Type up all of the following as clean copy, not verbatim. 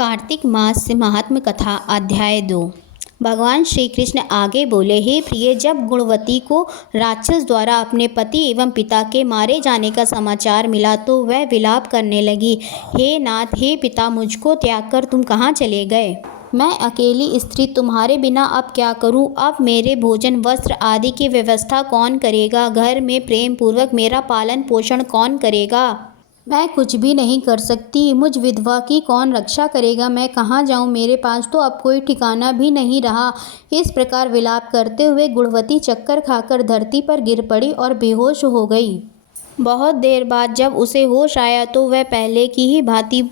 कार्तिक मास से महात्म कथा अध्याय 2। भगवान श्री कृष्ण आगे बोले, हे प्रिय, जब गुणवती को राक्षस द्वारा अपने पति एवं पिता के मारे जाने का समाचार मिला तो वह विलाप करने लगी। हे नाथ, हे पिता, मुझको त्याग कर तुम कहाँ चले गए? मैं अकेली स्त्री तुम्हारे बिना अब क्या करूं? अब मेरे भोजन, वस्त्र आदि की व्यवस्था कौन करेगा? घर में प्रेम पूर्वक मेरा पालन पोषण कौन करेगा? मैं कुछ भी नहीं कर सकती। मुझ विधवा की कौन रक्षा करेगा? मैं कहाँ जाऊँ? मेरे पास तो अब कोई ठिकाना भी नहीं रहा। इस प्रकार विलाप करते हुए गुणवती चक्कर खाकर धरती पर गिर पड़ी और बेहोश हो गई। बहुत देर बाद जब उसे होश आया तो वह पहले की ही भांति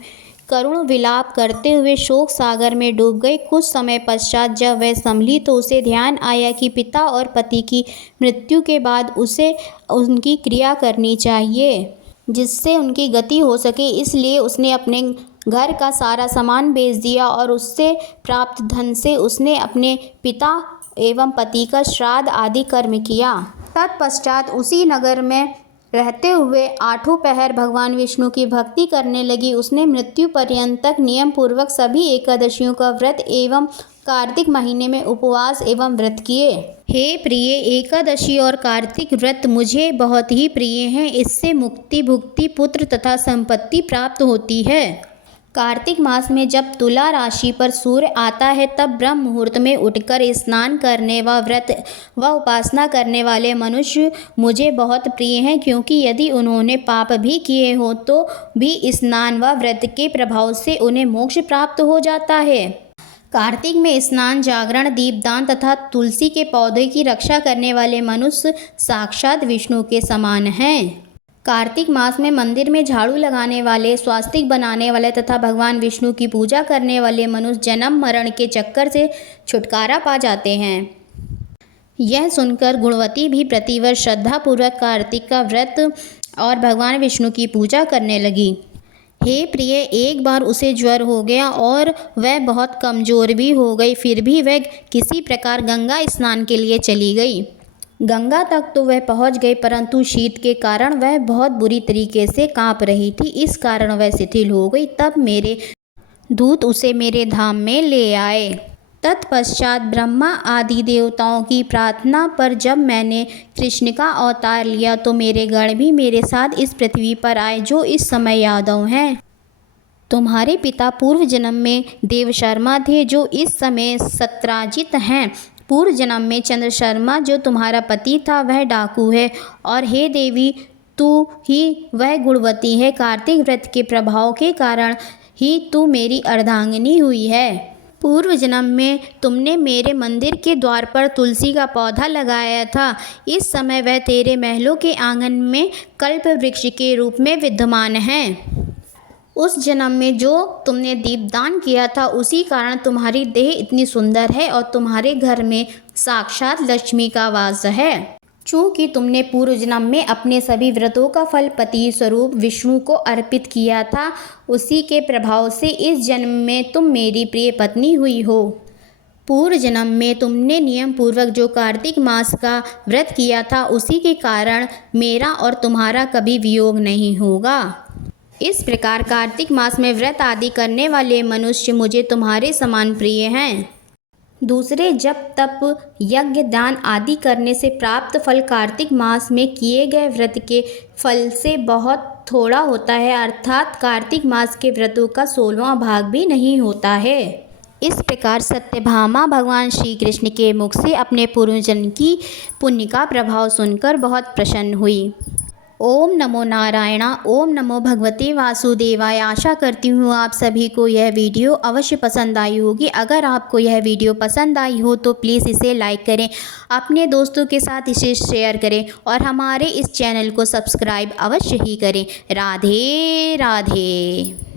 करुण विलाप करते हुए शोक सागर में डूब गई। कुछ समय पश्चात जब वह संभली तो उसे ध्यान आया कि पिता और पति की मृत्यु के बाद उसे उनकी क्रिया करनी चाहिए जिससे उनकी गति हो सके। इसलिए उसने अपने घर का सारा सामान बेच दिया और उससे प्राप्त धन से उसने अपने पिता एवं पति का श्राद्ध आदि कर्म किया। तत्पश्चात उसी नगर में रहते हुए 8 पहर भगवान विष्णु की भक्ति करने लगी। उसने मृत्यु पर्यंत तक नियम पूर्वक सभी एकादशियों का व्रत एवं कार्तिक महीने में उपवास एवं व्रत किए। हे प्रिय, एकादशी और कार्तिक व्रत मुझे बहुत ही प्रिय हैं। इससे मुक्ति, भुक्ति, पुत्र तथा संपत्ति प्राप्त होती है। कार्तिक मास में जब तुला राशि पर सूर्य आता है तब ब्रह्म मुहूर्त में उठकर स्नान करने व व्रत व उपासना करने वाले मनुष्य मुझे बहुत प्रिय हैं, क्योंकि यदि उन्होंने पाप भी किए हो तो भी स्नान व व्रत के प्रभाव से उन्हें मोक्ष प्राप्त हो जाता है। कार्तिक में स्नान, जागरण, दीपदान तथा तुलसी के पौधे की रक्षा करने वाले मनुष्य साक्षात विष्णु के समान हैं। कार्तिक मास में मंदिर में झाड़ू लगाने वाले, स्वास्तिक बनाने वाले तथा भगवान विष्णु की पूजा करने वाले मनुष्य जन्म मरण के चक्कर से छुटकारा पा जाते हैं। यह सुनकर गुणवती भी प्रतिवर्ष श्रद्धापूर्वक कार्तिक का व्रत और भगवान विष्णु की पूजा करने लगी। हे प्रिय, एक बार उसे ज्वर हो गया और वह बहुत कमज़ोर भी हो गई। फिर भी वह किसी प्रकार गंगा स्नान के लिए चली गई। गंगा तक तो वह पहुंच गई, परंतु शीत के कारण वह बहुत बुरी तरीके से कांप रही थी। इस कारण वह शिथिल हो गई। तब मेरे दूत उसे मेरे धाम में ले आए। तत्पश्चात ब्रह्मा आदि देवताओं की प्रार्थना पर जब मैंने कृष्ण का अवतार लिया तो मेरे गण भी मेरे साथ इस पृथ्वी पर आए, जो इस समय यादव हैं। तुम्हारे पिता पूर्व जन्म में देवशर्मा थे, जो इस समय सत्राजित हैं। पूर्व जन्म में चंद्र शर्मा, जो तुम्हारा पति था, वह डाकू है। और हे देवी, तू ही वह गुणवती है। कार्तिक व्रत के प्रभाव के कारण ही तू मेरी अर्धांगिनी हुई है। पूर्व जन्म में तुमने मेरे मंदिर के द्वार पर तुलसी का पौधा लगाया था। इस समय वह तेरे महलों के आंगन में कल्प वृक्ष के रूप में विद्यमान है। उस जन्म में जो तुमने दीपदान किया था, उसी कारण तुम्हारी देह इतनी सुंदर है और तुम्हारे घर में साक्षात लक्ष्मी का वास है। चूँकि तुमने पूर्व जन्म में अपने सभी व्रतों का फल पति स्वरूप विष्णु को अर्पित किया था, उसी के प्रभाव से इस जन्म में तुम मेरी प्रिय पत्नी हुई हो। पूर्व जन्म में तुमने नियम पूर्वक जो कार्तिक मास का व्रत किया था, उसी के कारण मेरा और तुम्हारा कभी वियोग नहीं होगा। इस प्रकार कार्तिक मास में व्रत आदि करने वाले मनुष्य मुझे तुम्हारे समान प्रिय हैं। दूसरे जप, तप, यज्ञ, दान आदि करने से प्राप्त फल कार्तिक मास में किए गए व्रत के फल से बहुत थोड़ा होता है, अर्थात कार्तिक मास के व्रतों का 16वां भाग भी नहीं होता है। इस प्रकार सत्यभामा भगवान श्री कृष्ण के मुख से अपने पूर्वजन्म की पुण्य का प्रभाव सुनकर बहुत प्रसन्न हुई। ओम नमो नारायणा, ओम नमो भगवते वासुदेवाय। आशा करती हूँ आप सभी को यह वीडियो अवश्य पसंद आई होगी। अगर आपको यह वीडियो पसंद आई हो तो प्लीज़ इसे लाइक करें, अपने दोस्तों के साथ इसे शेयर करें और हमारे इस चैनल को सब्सक्राइब अवश्य ही करें। राधे राधे।